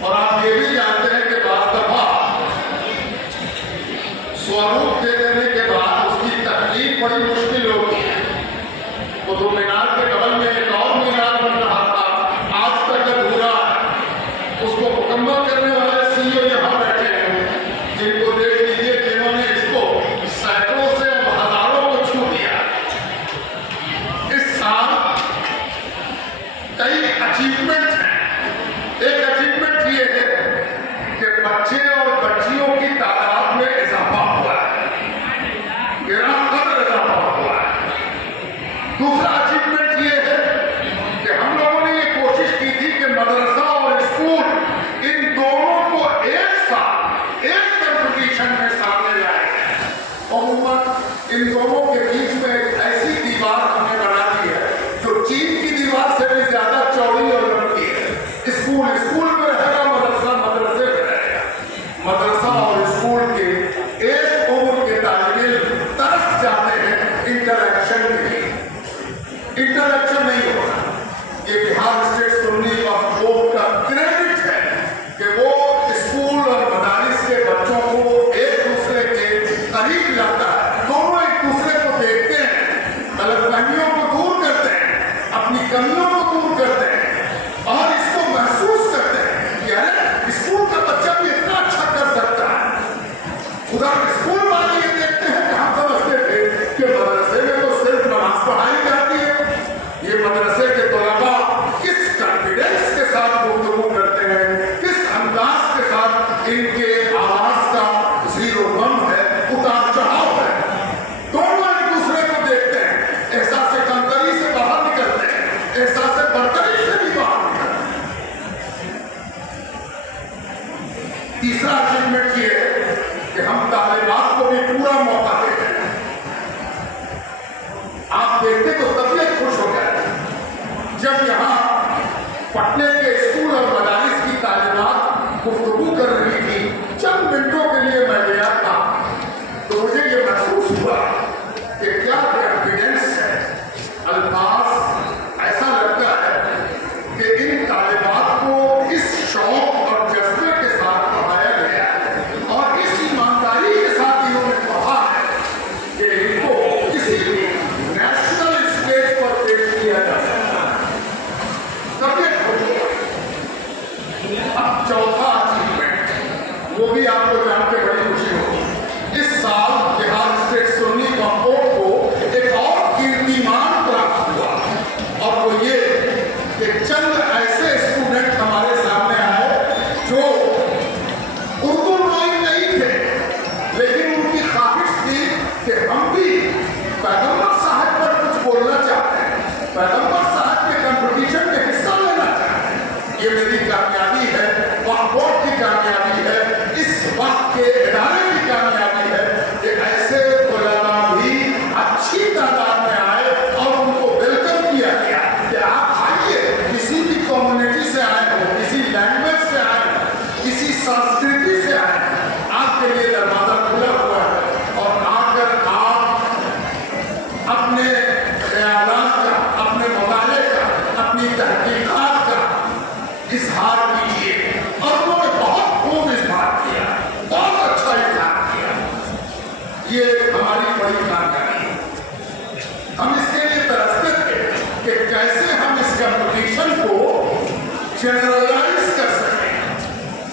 और आप ये भी जानते हैं कि बात दफा कुतुब मीनार के बगल में एक और मीनार बन रहा था, आज तक अधूरा है। उसको मुकम्मल करने वाले सीईओ यहाँ बैठे हैं, जिनको देख लीजिए जिन्होंने इसको सैकड़ों से अब हजारों को छू दिया। इस साल कई अचीवमेंट हैं। एक अचीवमेंट ये है कि बच्चे और बच्चियों की तादाद में इजाफा हुआ है, गिराकर इजाफा हुआ है। दूसरा अचीवमेंट ये है कि हम लोगों ने ये कोशिश की थी कि मदरसा और स्कूल इन दोनों को एक साथ एक कंपटीशन में सामने लाए गए। और इन दोनों के बीच में एक ऐसी दीवार हमने बना दी है जो चीन की दीवार से भी ज्यादा चौड़ी और लंबी है। स्कूल स्कूल में रहेगा, मदरसा मदरसे में रहेगा। मदरसा और स्कूल के एक उम्र के तालिब इल्म तरस जाते हैं इंटरैक्शन के लिए। इंटरैक्शन नहीं होगा। ये बिहार स्टेट सुन्नी वक्फ बोर्ड का क्रेडिट है कि वो स्कूल और मदारिस के बच्चों को एक दूसरे के करीब लाता है। दोनों एक दूसरे को देखते हैं, गलतफहमियों को दूर करते हैं, अपनी कमियों को दूर करते हैं और इसको महसूस करते हैं कि अरे स्कूल का बच्चा भी इतना अच्छा कर सकता है। उधर स्कूल वाले ये देखते हैं कि हम समझते थे कि मदरसे में तो सिर्फ नमाज पढ़ाई जाती है। ये मदरसे के तलबा किस कॉन्फिडेंस के साथ गुफ्तगू करते हैं, किस अंदाज के साथ इनके आवाज का जीरो बम है, उतार चढ़ाव है। दोनों एक दूसरे को देखते हैं, एहसास से कमतरी से बाहर निकलते हैं, एहसास से बरतरी से भी बाहर निकलते हैं। तीसरा अचीवमेंट ये है कि हम तालिबात को भी पूरा मौका दे रहे हैं। आप देखते तो तबीयत खुश हो जाए जब यहाँ पटने के स्कूल और मदारिस की तालिबात गुफ्तगू कर रही थी। चंद मिनटों के लिए मैं गया था तो मुझे ये महसूस हुआ कि क्या कॉन्फिडेंस है, अल्फाज। ऐसा लगता है कि इन तालिबात को इस शौक और जज्बे के साथ पढ़ाया गया है और इस ईमानदारी के साथ इन्होंने पढ़ा है कि इनको किसी भी नेशनल स्टेज पर पेश किया जा सकता है। तबीयत अब चौथा अचीवमेंट, वो भी आपको जान के बड़ी खुशी होगी। इस साल बिहार स्टेट सुन्नी वक्फ बोर्ड को एक और कीर्तिमान प्राप्त हुआ और वो ये कि चंद ऐसे स्टूडेंट हमारे सामने आए जो उर्दू ड्राइंग नहीं थे, लेकिन उनकी ख्वाहिश थी कि हम भी पैगंबर साहब पर कुछ बोलना चाहते हैं, पैगंबर साहब के कंपटीशन में हिस्सा लेना चाहते हैं। ये मेरी कामयाबी है, वक्फ बोर्ड की कामयाबी है, इस वक्त के इदारे की कामयाबी है कि ऐसे उलमा भी अच्छी तादाद में आए और उनको वेलकम किया गया कि आप आइए, किसी भी कम्युनिटी से आए हो, किसी लैंग्वेज से आए हो, किसी संस्कृति से आए हो, आपके लिए दरवाजा खुला हुआ है। और आकर आप अपने ख्यालात का, अपने मुताले का, अपनी तहकीकात का इजहार कीजिए। और उन्होंने बहुत खूब इजहार किया, बहुत अच्छा इजहार किया। ये हमारी बड़ी कामयाबी है। हम इसके लिए तरसते थे कि कैसे हम इस कंपटीशन को जनरलाइज कर सकें,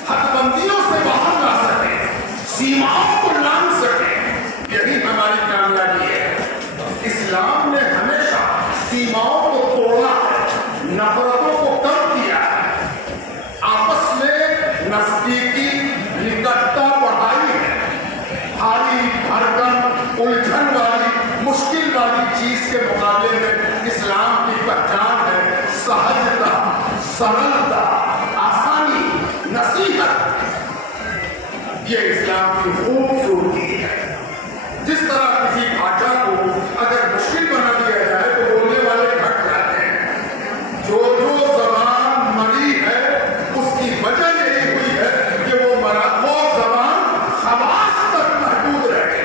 हदबंदियों से बाहर ला सकें, सीमाओं को लांघ सकें। यही हमारी कामयाबी है। इस्लाम ने हमेशा सीमाओं को तोड़ा है, नफरतों को कम किया है, आपस में नजदीकी निकटता बढ़ाई है। भारी भरकम उलझन वाली मुश्किल वाली चीज के मुकाबले में इस्लाम की पहचान है सहजता, सरलता, आसानी, नसीहत। ये इस्लाम की खूबसूरती है। जिस तरह किसी भाषा को अगर मुश्किल बना दिया जाए तो बोलने वाले घट जाते हैं। जो जो जबान मरी है उसकी वजह यही हुई है कि वो जबान खवास तक महदूद रहे।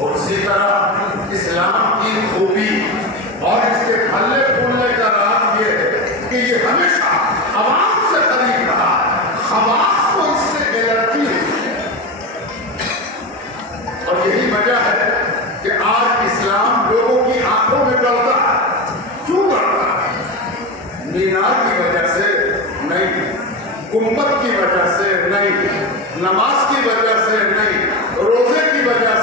और इसी तरह इस्लाम की खूबी और इसके फलने फूलने का राज ये है कि ये हमेशा अवाम से करीब रहा है, खवास को इससे एलर्जी हुई है। और यही वजह है कि आज इस्लाम लोगों गुम्बद की वजह से नहीं, नमाज की वजह से नहीं, रोजे की वजह